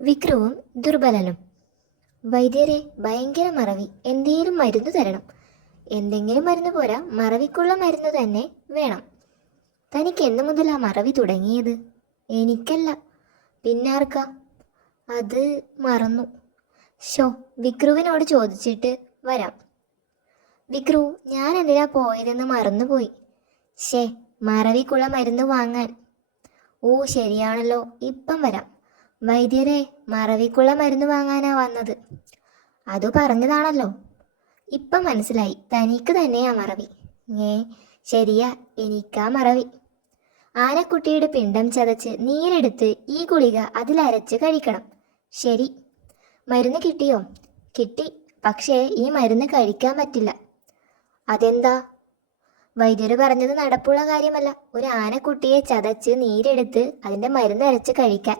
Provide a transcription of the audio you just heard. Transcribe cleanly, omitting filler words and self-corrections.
വിക്രുവും ദുർബലനും. വൈദ്യരെ, ഭയങ്കര മറവി, എന്തേലും മരുന്ന് തരണം. എന്തെങ്കിലും മരുന്ന് പോരാ, മറവിക്കുള്ള മരുന്ന് തന്നെ വേണം. തനിക്ക് എന്നു മുതൽ ആ മറവി തുടങ്ങിയത്? എനിക്കല്ല, പിന്നാർക്കാ? അത് മറന്നു. ഷോ, വിക്രുവിനോട് ചോദിച്ചിട്ട് വരാം. വിക്രു, ഞാൻ എന്തിനാ പോയതെന്ന് മറന്നുപോയി. ഷേ, മറവിക്കുള്ള മരുന്ന് വാങ്ങാൻ. ഓ ശരിയാണല്ലോ, ഇപ്പം വരാം. വൈദ്യരെ, മറവിക്കുള്ള മരുന്ന് വാങ്ങാനാ വന്നത്. അതു പറഞ്ഞതാണല്ലോ. ഇപ്പം മനസ്സിലായി, തനിക്ക് തന്നെയാ മറവി. ഏ ശരിയാ, എനിക്കാ മറവി. ആനക്കുട്ടിയുടെ പിണ്ടം ചതച്ച് നീരെടുത്ത് ഈ ഗുളിക അതിലരച്ച് കഴിക്കണം. ശരി. മരുന്ന് കിട്ടിയോ? കിട്ടി, പക്ഷേ ഈ മരുന്ന് കഴിക്കാൻ പറ്റില്ല. അതെന്താ? വൈദ്യര് പറഞ്ഞത് നടപ്പുള്ള കാര്യമല്ല, ഒരു ആനക്കുട്ടിയെ ചതച്ച് നീരെടുത്ത് അതിൻ്റെ മരുന്ന് അരച്ച് കഴിക്കാൻ.